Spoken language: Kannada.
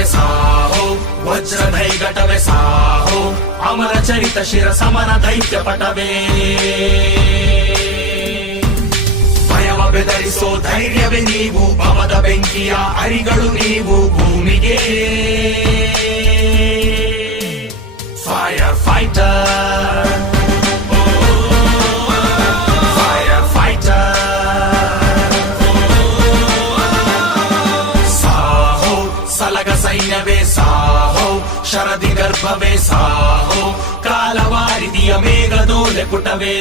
ಪಟವೇ ಸಾಹೋ, ವಜ್ರಧೈಘಟವೇ ಸಾಹೋ, ಅಮರ ಚರಿತ ಶಿರ ಸಮರ ದೈತ್ಯ ಪಟವೇ. ಭಯವ ಬೆದರಿಸೋ ಧೈರ್ಯವೇ ನೀವು, ಭವದ ಬೆಂಕಿಯ ಅರಿಗಳು ನೀವು ಭೂಮಿಗೆ. Fire fighter, fire fighter. ಸಾಹೋ ಸಲಗ ಸೈನ್ಯವೇ ಸಾಹೋ, ಶರದಿ ಗರ್ಭವೇ ಸಾಹೋ, ಕಾಲವಾರಿದಿಯ ಮೇಘದೋಲೆ ಪುಟವೇ.